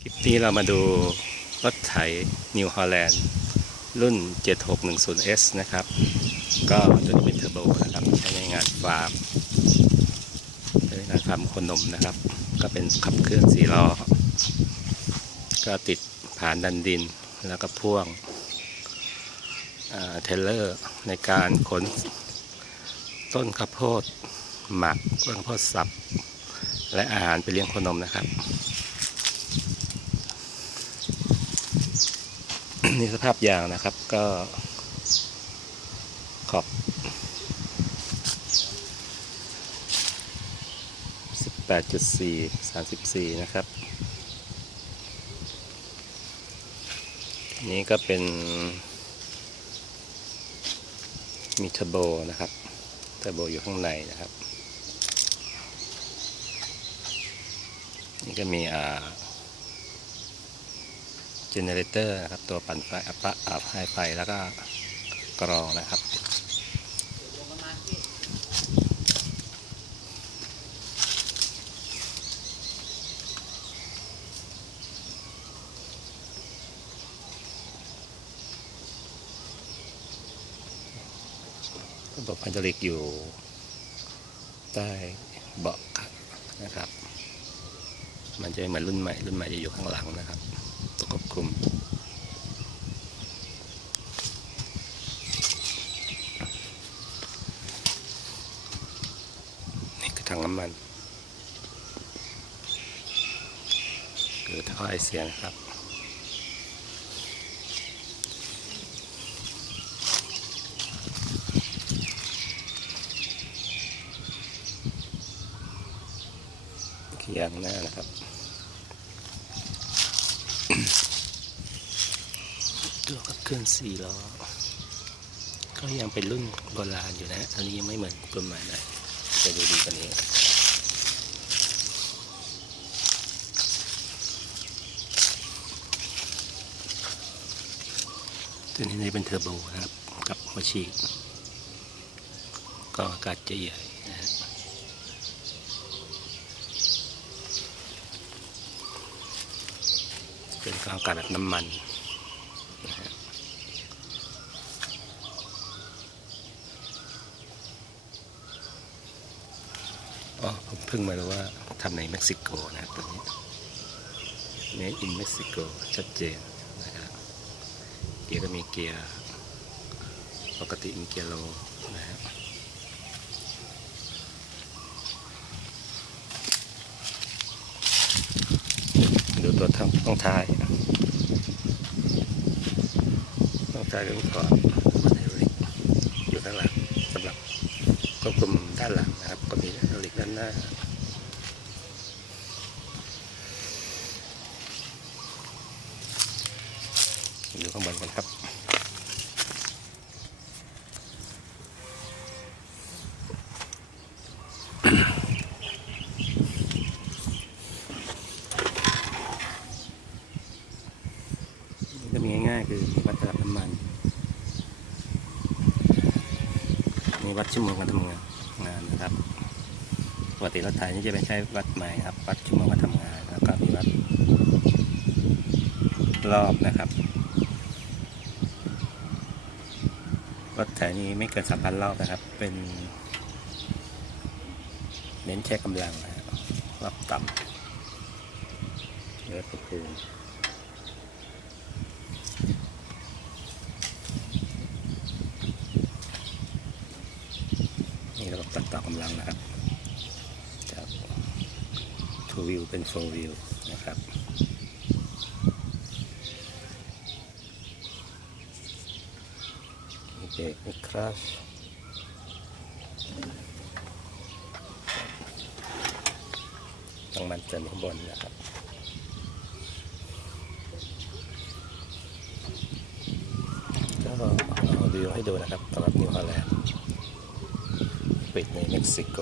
คลิปนี้เรามาดูรถไถ New Holland รุ่น 7610S นะครับ ก็ตัวนี้เป็นเทอร์โบนะครับ ใช้ในงานฟาร์มใช้ในงานฟาร์มคนนมนะครับ ก็เป็นขับเคลื่อนสี่ล้อ ก็ติดผ่านดันดินแล้วก็พ่วงเทเลอร์ในการขนต้นข้าวโพดหมักต้นข้าวโพดสับ และอาหารไปเลี้ยงโคนมนะครับ นี่สภาพยางนะครับ ก็ขอบ18.4 34นะครับนี่ก็เป็น มีเทอร์โบนะครับเทอร์โบอยู่ข้างในนะครับ นี่ก็มีอ่า เจเนเรเตอร์นะครับ ตัวปั่นไฟอัปะอัพไฟแล้วก็กรองนะครับ ระบบไฮดรอลิกอยู่ใต้เบาะนะครับ มันจะม่เหมือนรุ่นใหม่ รุ่นใหม่จะอยู่ข้างหลังนะครับ ควบคุม นี่คือถังน้ำมันคือท่อไอเสียนะครับขียางหน้านะครับ ตัวขับ เคลื่อนสี่ล้อ ก็ยังเป็นรุ่นโบราณอยู่นะ อันนี้ยังไม่เหมือนรุ่นใหม่เลยจะดูดีกว่านี้ตัวนี้เป็นเทอร์โบนะครับ กับหัวฉีดก็อากาศจะใหญ่นะฮะเป็นกาวการอัดน้ำมันนะฮะ อ๋อผมเพิ่งมารู้ว่าทำในเม็กซิโกนะตัวนี้ Made in Mexico ชัดเจนนะครับเกียร์ก็มีเกียร์ปกติมีเกียร์โลนะฮะดูตัวท้องท้องทายท้องทายก็มีก่อนอลิกอยู่ข้างหลังสำหรับควบคุม ก็มีไฮดรอลิกด้านหน้าดูข้างบนกันครับก็มีง่ายๆคือวัดระดับน้ำมันมีวัดชั่วโมงการทำงานงานนะครับ ปกติรถไถนี่จะเป็นใช้วัดใหม่ครับ วัดชั่วโมงการทำงาน แล้วก็มีวัดรอบนะครับ รถไถนี้ไม่เกินสามพันรอบนะครับ เป็น เน้นแค่กำลังนะครับรอบต่ำเนื้อประคูณนี่ระบบตัดต่อกำลังนะครับ two view เป็น four view นะครับมีเบรกมีครัชต้องมันเติมข้างบนนะครับก็เอาวิวให้ดูนะครับสำหรับนิวฮอลแลนด์ปิดในเม็กซิโก